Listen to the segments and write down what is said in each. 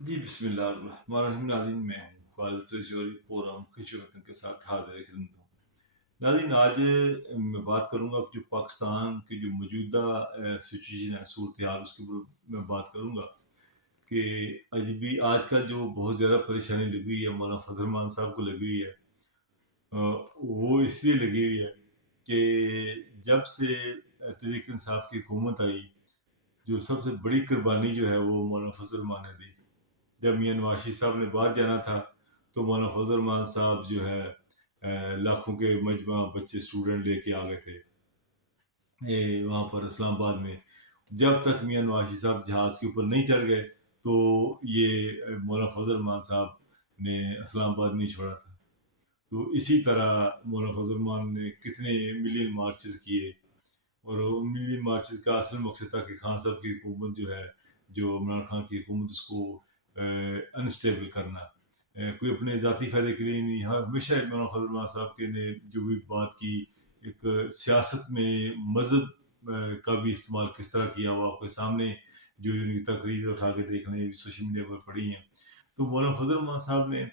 जी, बिस्मिल्लाहिर्रहमानिर्रहीम। नाज़रीन, मैं हूँ खालिद त्रिचौरी, प्रोग्राम खुशी वतन के साथ हाज़िर खिदमत हूँ। नाज़रीन, आज मैं बात करूँगा जो पाकिस्तान की जो मौजूदा सिचुएशन है, सूरत हाल, उसके ऊपर मैं बात करूँगा कि आज भी आजकल जो बहुत ज़्यादा परेशानी लगी हुई है, मौलाना फजल रहमान साहब को लगी हुई है। वो इसलिए लगी हुई है कि जब से तहरीक इंसाफ की हुकूमत आई, जो सबसे बड़ी कुर्बानी जो है वो मौलाना फजल रहमान ने दी। जब मियां नवाज साहब ने बाहर जाना था तो मौलाना फजल मान साहब जो है लाखों के मजमा बच्चे स्टूडेंट लेके आ गए थे वहाँ पर इस्लामाबाद में। जब तक मियां नवाज साहब जहाज़ के ऊपर नहीं चढ़ गए तो ये मौलाना फजल मान साहब ने इस्लामाबाद नहीं छोड़ा था। तो इसी तरह मौलाना फजल मान ने कितने मिलियन मार्चेस किए, और उन मिलियन मार्चेस का असल मकसद था कि खान साहब की हुकूमत जो है, जो इमरान खान की हुकूमत, उसको अनस्टेबल करना। कोई अपने ज़ाती फ़ायदे के लिए नहीं, हाँ, हमेशा मौलाना फजल रहमान साहब के ने जो भी बात की, एक सियासत में मज़हब का भी इस्तेमाल किस तरह किया, वो आपके सामने जो उनकी तकरीर उठा के देख लें, सोशल मीडिया पर पड़ी हैं। तो मौलाना फजल रहमान साहब ने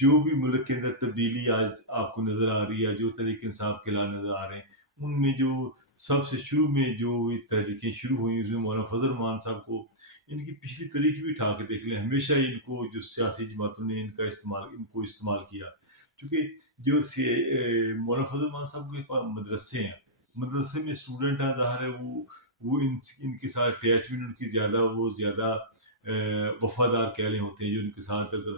जो भी मुल्क के अंदर तब्दीली आज आपको नज़र आ रही है, जो तरीके इंसाफ के ला नज़र आ रहे हैं, उनमें जो सबसे शुरू में जो ये तहरीकें शुरू हुई, उसमें मौलाना फजल रहमान साहब को इनकी पिछली तारीख भी उठा के देख लें, हमेशा ही इनको जो सियासी जमातों ने इनको इस्तेमाल किया। क्योंकि जो मौलाना फजल रहमान साहब के पास मदरसे हैं, मदरसे में स्टूडेंट हैं, ज़ाहिर है वो इनके साथ अटैचमेंट उनकी ज़्यादा, वो ज़्यादा वफादार कह लें होते हैं, जो उनके साथ अगर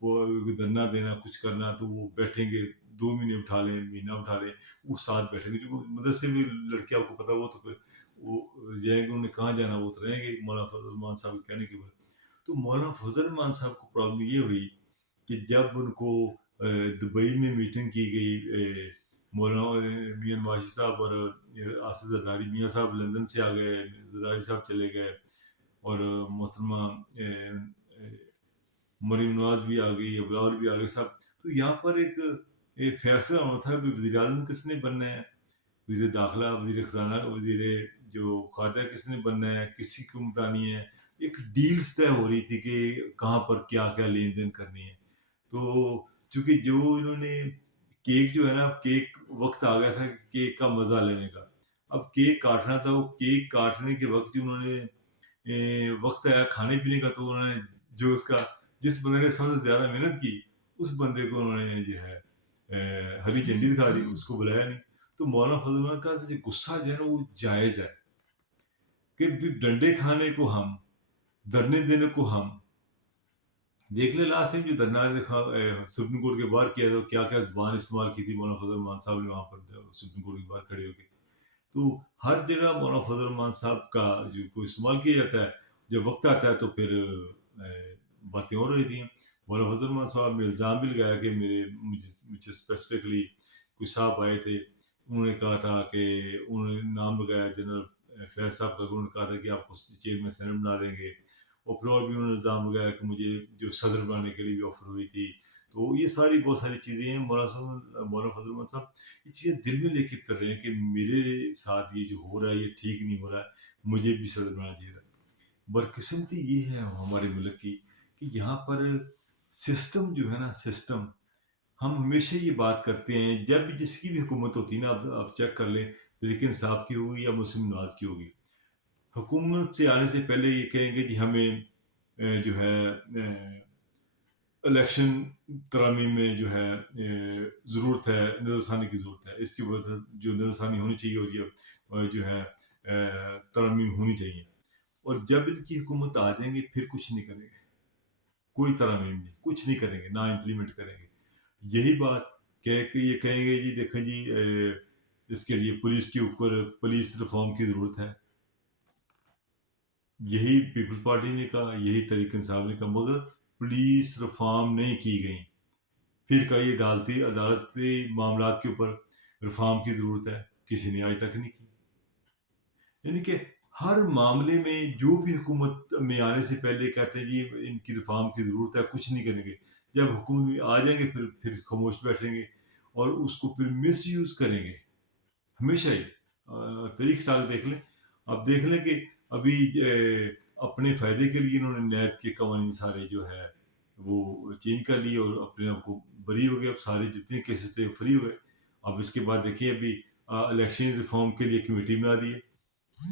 वो धरना देना, कुछ करना, तो वो बैठेंगे, 2 महीने उठा लें, महीना उठा लें, वो साथ बैठेंगे। जो मदरसे में लड़के, आपको पता, वो तो फिर वो जाएंगे, उन्हें कहाँ जाना, वो तो रहेंगे मौलाना फजल रहमान साहब के कहने के बाद। तो मौलाना फजल रहमान साहब को प्रॉब्लम ये हुई कि जब उनको दुबई में मीटिंग की गई, मौलाना मियां नवाजी साहब और आसिफ जरदारी मियां साहब लंदन से आ गए, जरदारी साहब चले गए, और मोहतरमा मरीम नवाज भी आ गई, बिलावल भी आ गए सब। तो यहाँ पर एक फैसला होना था कि वज़ीर आज़म किसने बनना है, वज़ीर दाखिला, वज़ीर ख़ज़ाना, वज़ीर जो ख़ारजा किसने बनना है, किसी को बतानी है। एक डील्स तय हो रही थी कि कहाँ पर क्या-क्या लेन-देन करनी है। तो चूँकि जो इन्होंने केक जो है ना, अब केक वक़्त आ गया था केक का मज़ा लेने का। अब केक काटना था, वो केक काटने के वक़्त जो उन्होंने वक़्त आया खाने-पीने का, तो उन्होंने जो उसका जिस बंदे ने सबसे ज़्यादा मेहनत की, उस बंदे को उन्होंने जो है हरी झंडी दिखा दी, उसको बुलाया नहीं। तो मौलाना फजल रहमान का जो गुस्सा जो है ना, वो जायज़ है कि डंडे खाने को हम, धरने देने को हम। देख ले लास्ट टाइम जो धरना देखा सुप्रीम कोर्ट के बाहर किया था, क्या क्या जुबान इस्तेमाल की थी मौलाना फजल रहमान साहब ने वहाँ पर सुप्रीम कोर्ट के बाहर खड़े होकर। तो हर जगह मौलाना फजल रहमान साहब का जो को इस्तेमाल किया जाता है, जब वक्त आता है तो फिर बातें हो रही थी। मौलाना फजल रहमान साहब ने इल्ज़ाम भी लगाया कि मुझे स्पेसिफिकली कुछ साहब आए थे, उन्होंने कहा था कि उन्होंने नाम लगाया जनरल फैज साहब का, उन्होंने कहा था कि आपको चेयरमैन सेनेट बना देंगे। और फिर और भी उन्होंने इल्ज़ाम लगाया कि मुझे जो सदर बनाने के लिए भी ऑफ़र हुई थी। तो ये सारी बहुत सारी चीज़ें हैं। मौलाना फजल रहमान साहब ये चीज़ें दिल में लेके कर रहे हैं कि मेरे साथ ये जो हो रहा है, ये ठीक नहीं हो रहा है, मुझे भी सदर बनाना चाहिए था। बदकिस्मती ये है हमारे मुल्क की कि यहाँ पर सिस्टम जो है ना, सिस्टम, हम हमेशा ये बात करते हैं, जब भी जिसकी भी हुकूमत होती है ना, आप चेक कर लें, लेकिन इंसाफ की होगी या मुस्लिम नवाज की होगी, हुकूमत से आने से पहले ये कहेंगे जी हमें जो है इलेक्शन तरामी में जो है ज़रूरत है, नज़रसानी की ज़रूरत है, इसकी वजह जो नज़रसानी होनी चाहिए, और ये जो है तरमीम होनी चाहिए। और जब इनकी हुकूमत आ जाएंगे फिर कुछ नहीं करेंगे, कोई तरमीम नहीं, कुछ नहीं करेंगे, ना इम्प्लीमेंट करेंगे। यही बात कह के ये कहेंगे जी देखें जी इसके लिए पुलिस के ऊपर पुलिस रिफॉर्म की ज़रूरत है। यही पीपल्स पार्टी ने कहा, यही तरीक इंसाफ ने कहा, मगर पुलिस रिफॉर्म नहीं की गई। फिर कई अदालती मामलात के ऊपर रिफॉर्म की ज़रूरत है, किसी ने आज तक नहीं की। यानी कि हर मामले में जो भी हुकूमत में आने से पहले कहते हैं जी इनकी रिफॉर्म की ज़रूरत है, कुछ नहीं करेंगे। जब हुकूमत में आ जाएंगे फिर खामोश बैठेंगे और उसको फिर मिसयूज़ करेंगे, हमेशा ही। तारीख टाक देख लें, आप देख लें कि अभी अपने फ़ायदे के लिए इन्होंने नैब के कवानीन सारे जो है वो चेंज कर लिए और अपने आप को बरी हो गए। अब सारे जितने केसेस थे फ्री हो गए। अब इसके बाद देखिए अभी इलेक्शन रिफॉर्म के लिए कमेटी बना दी है।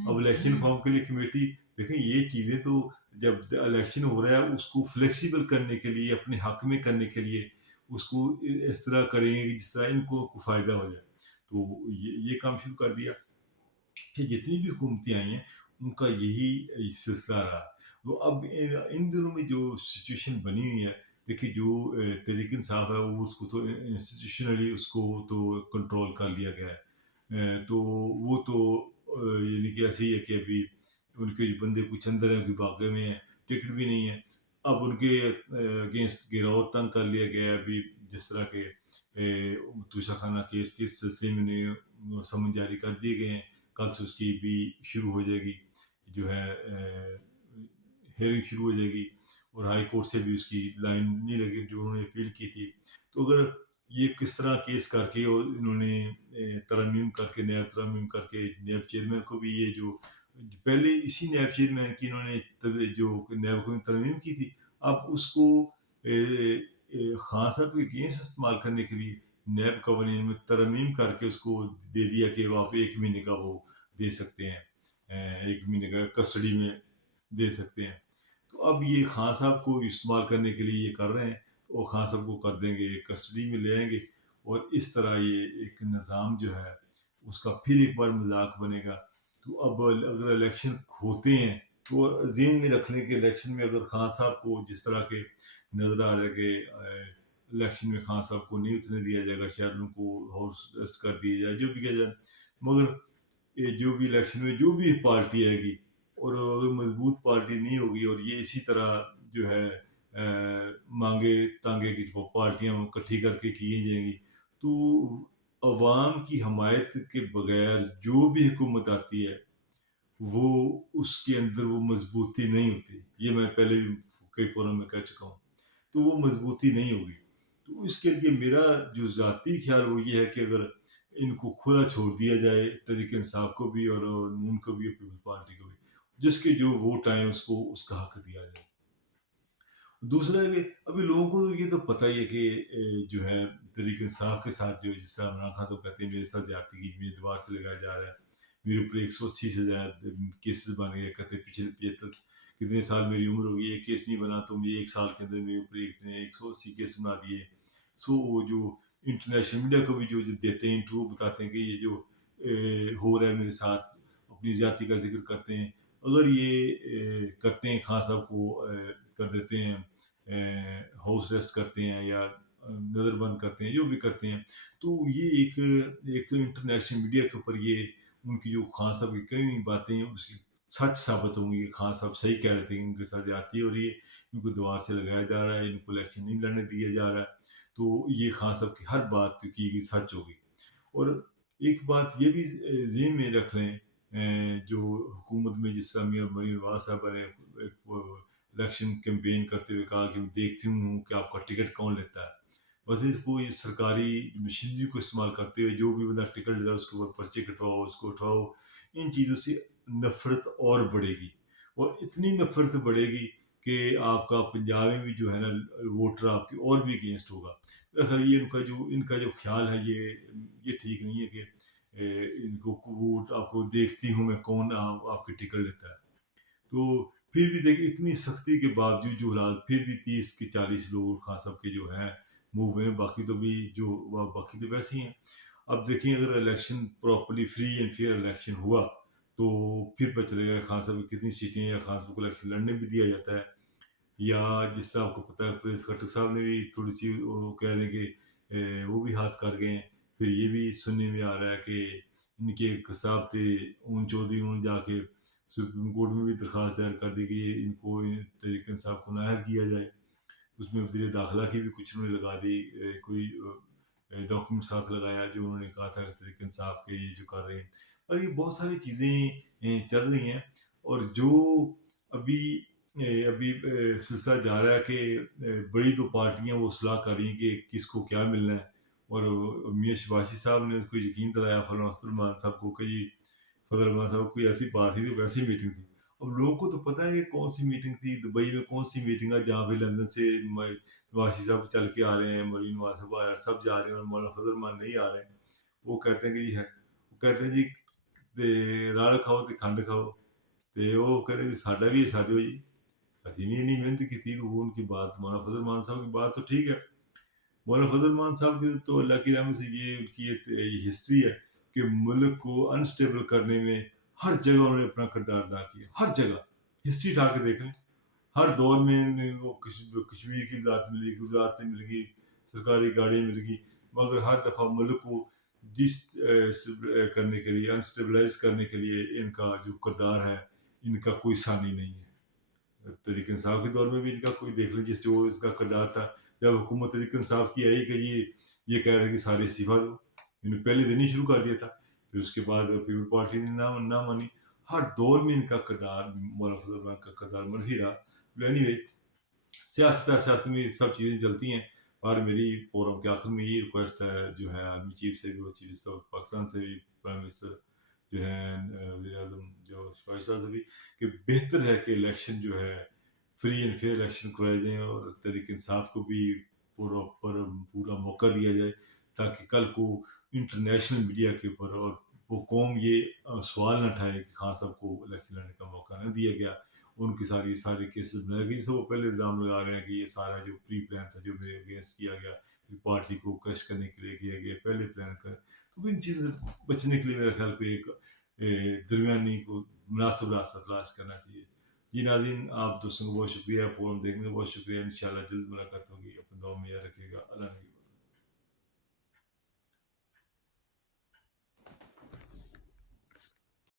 अब इलेक्शन रिफॉर्म के लिए कमेटी, देखिए ये चीज़ें तो जब इलेक्शन हो रहा है उसको फ्लेक्सिबल करने के लिए, अपने हक में करने के लिए उसको इस तरह करेंगे कि जिस तरह इनको फ़ायदा हो जाए। तो ये काम शुरू कर दिया कि जितनी भी हुकूमतें आई हैं उनका यही सिलसिला रहा। तो अब इन दिनों में जो सिचुएशन बनी हुई है, देखिए जो तहरीक इंसाफ है वो उसको तो इंस्टीट्यूशनली उसको तो कंट्रोल कर लिया गया है। तो वो तो यानी कि ऐसे ही है कि अभी उनके जो बंदे कुछ अंदर हैं, कोई भागे में हैं, टिकट भी नहीं है। अब उनके अगेंस्ट गिरफ्तार तंग कर लिया गया है अभी, जिस तरह के तूषा खाना केस के सिलसिले में समन जारी कर दिए गए हैं। कल से उसकी भी शुरू हो जाएगी, जो है हेयरिंग शुरू हो जाएगी और हाई कोर्ट से भी उसकी लाइन नहीं लगी जो उन्होंने अपील की थी। तो अगर ये किस तरह केस करके और इन्होंने तरमीम करके, नया तरमीम करके नैब चेयरमैन को भी ये जो पहले इसी नैब चेयरमैन की इन्होंने जो नैब को तरमीम की थी, अब उसको खान साहब के अगेंस्ट इस्तेमाल करने के लिए नैब कवानीन में तरमीम करके उसको दे दिया कि वो आप 1 महीने का वो दे सकते हैं, 1 महीने का कस्टडी में दे सकते हैं। तो अब ये खान साहब को इस्तेमाल करने के लिए ये कर रहे हैं, वो खान साहब को कर देंगे, कस्टडी में ले आएंगे और इस तरह ये एक निज़ाम जो है उसका फिर एक बार मजाक बनेगा। तो अब अगर इलेक्शन होते हैं तो जेन में रख लें कि इलेक्शन में अगर खान साहब को जिस तरह के नज़र आ रहा है कि इलेक्शन में खान साहब को नहीं उतरने दिया जाएगा, शायद उनको हाउस अरेस्ट कर दिया जाए, जो भी किया जाए, मगर ये जो भी इलेक्शन में जो भी पार्टी आएगी और अगर मजबूत पार्टी नहीं होगी और ये इसी तरह जो है मांगे तांगे की जो पार्टियां इकट्ठी करके की जाएंगी, तो अवाम की हमायत के बगैर जो भी हुकूमत आती है वो उसके अंदर वो मजबूती नहीं होती। ये मैं पहले भी कई फोरम में कह चुका हूँ। तो वो मजबूती नहीं होगी। तो इसके लिए मेरा जो ज़ाती ख्याल वो ये है कि अगर इनको खुला छोड़ दिया जाए, तहरीक इंसाफ को भी और नून को भी, पीपल्स पार्टी को भी, जिसके जो वोट आए उसको उसका हक दिया जाए। दूसरा है कि अभी लोगों को तो ये तो पता ही है कि जो है तहरीक इंसाफ के साथ जो जिस तरह इमरान खान साहब कहते हैं मेरे साथ ज्यादती की, मेरे दीवार से लगाया जा रहा है, मेरे ऊपर 180 से ज्यादा केसेस बन गए, कहते हैं पिछले 75 कितने साल मेरी उम्र होगी, एक केस नहीं बना तो मुझे 1 साल के अंदर मेरे ऊपर इतने 180 केस बना दिए। सो वो जो इंटरनेशनल मीडिया को भी जो जो देते हैं इंटरव्यू, बताते हैं कि ये जो हो रहा है मेरे साथ, अपनी जाति का जिक्र करते हैं। अगर ये करते हैं खान साहब को कर देते हैं, हाउस अरेस्ट करते हैं या नज़र बंद करते हैं, जो भी करते हैं, तो ये एक तो इंटरनेशनल मीडिया के ऊपर ये उनकी जो खान साहब की कई बातें हैं उसकी सच साबित होंगी कि खान साहब सही कह रहे थे कि इनके साथ जाती हो रही है, इनको दीवार से लगाया जा रहा है, इनको इलेक्शन नहीं लड़ने दिया जा रहा है। तो ये खान साहब की हर बात की गई सच होगी। और एक बात ये भी ज़हन में रख लें, जो हुकूमत में जिस समय मरीम नवाज साहब ने इलेक्शन कैंपेन करते हुए कहा कि मैं देखती हूँ कि आपका टिकट कौन लेता है। बस इसको ये सरकारी मशीनरी को इस्तेमाल करते हुए जो भी बंदा टिकट लेता है उसके ऊपर पर्चे कटवाओ, उसको उठाओ, इन चीज़ों से नफरत और बढ़ेगी। और इतनी नफरत बढ़ेगी कि आपका पंजाब में भी जो है ना वोटर आपके और भी अगेंस्ट होगा। मेरा ख्याल ये इनका जो ख्याल है ये ठीक नहीं है कि इनको वोट आपको देखती हूँ मैं कौन आपकी टिकट लेता है। तो फिर भी देखिए इतनी सख्ती के बावजूद जो हालात, फिर भी 30 के 40 लोग खान साहब के जो हैं मूव हुए हैं, बाकी तो भी जो बाकी तो वैसे ही हैं। अब देखिए अगर election properly free and fair election हुआ तो फिर पता चलेगा खान साहब की कितनी सीटें हैं, या खान साहब को इलेक्शन लड़ने भी दिया जाता है, या जिस तरह आपको पता है प्रेस खट्टर साहब ने भी थोड़ी सी वो कह रहे हैं कि वो भी हाथ कर गए हैं। फिर ये भी सुनने में आ रहा है कि इनके एक साहब थे ऊन चौधरी, उन्होंने जाके सुप्रीम कोर्ट में भी दरख्वास्त दायर कर दी कि ये इनको तहरीक इंसाफ को नाअहल किया जाए। उसमें वज़ीर दाखिला की भी कुछ उन्होंने लगा दी, कोई डॉक्यूमेंट साथ लगाया जो उन्होंने कहा था कि तहरीक इंसाफ के ये जो कर रहे हैं। और ये बहुत सारी चीज़ें चल रही हैं। और जो अभी सिलसिला जा रहा है कि बड़ी दो पार्टियां वो सलाह कर रही हैं कि किसको क्या मिलना है। और मियाँ शबाशी साहब ने उसको यकीन दिलाया फजल रहमान साहब को कि जी फजल रहमान साहब कोई ऐसी बात ही थी, वैसी मीटिंग थी। अब लोगों को तो पता है कि कौन सी मीटिंग थी, दुबई में कौन सी मीटिंग है जहाँ पे लंदन से नवाशी साहब चल के आ रहे हैं, मौलवी नवाज साहब सब जा रहे हैं और मौलाना फजल रहमान नहीं आ रहे हैं। वो कहते हैं कि जी है, वो कहते हैं जी राड़ खाओ तो खंड खाओ, तो वो कहते हैं भी साडा भी हिस्सा दो जी, ਅਸੀਂ ਵੀ ਇੰਨੀ ਮਿਹਨत की थी। वो उनकी बात, मौलाना फजल मान साहब की बात तो ठीक है। मौलाना फजल मान साहब की तो अल्लाह की रहमत से ये उनकी एक हिस्ट्री है कि मुल्क को अनस्टेबल करने में हर जगह उन्होंने अपना किरदार अदा किया, हर जगह। हिस्ट्री उठा के देख लें, हर दौर में वो कश्मीर की वजारतें मिल गई, सरकारी गाड़ियाँ मिल गई, मगर हर दफ़ा मुल्क को डिस करने के लिए, अनस्टेबलाइज करने के लिए इनका जो किरदार है, इनका कोई सानी नहीं है। तहरीक इंसाफ के दौर में भी इनका कोई देख लीजिए जो इसका किरदार था। जब हुकूमत तहरीक इंसाफ की आई कि ये कह रहे हैं कि सारे इस्तीफा दो, इन्होंने पहले दिन ही शुरू कर दिया था। फिर उसके बाद पीपल पार्टी ने ना मानी। हर दौर में इनका किरदार, मौलाना फजल रहमान का किरदार मनफी रहा। एनीवे, सियासत में सब चीज़ें चलती हैं। और मेरी फोरम के आखिर में ये रिक्वेस्ट है जो है आर्मी चीफ से भी, और चीफ ऑफ पाकिस्तान से भी, प्राइम मिनिस्टर जो है वज़ीर आज़म जो शहबाज शरीफ से भी, कि बेहतर है कि इलेक्शन जो है फ्री एंड फेयर इलेक्शन करवाए जाएँ और तहरीक इंसाफ को भी पूरा मौका दिया जाए, ताकि कल को इंटरनेशनल मीडिया के ऊपर और वो कौम ये सवाल न उठाए कि खान साहब को इलेक्शन लड़ने का मौका न दिया गया। उनकी सारे केसेस बनाए गए, जिससे वो पहले इल्ज़ाम लगा रहे हैं कि ये सारा जो प्री प्लान था जो मेरे अगेंस्ट किया गया, पार्टी को क्रश करने के लिए किया गया, पहले प्लान कर। तो इन चीज़ों से बचने के लिए मेरा ख्याल को एक दरमियानी को मुनासिब रास्ता तलाश करना चाहिए। जी नाज़रीन, आप दोस्तों को बहुत शुक्रिया, फ़ोरम देखने का बहुत शुक्रिया। इंशाल्लाह जल्द मुलाकात होगी। अपनी दुआ में याद रखिएगा। अल्लाह ने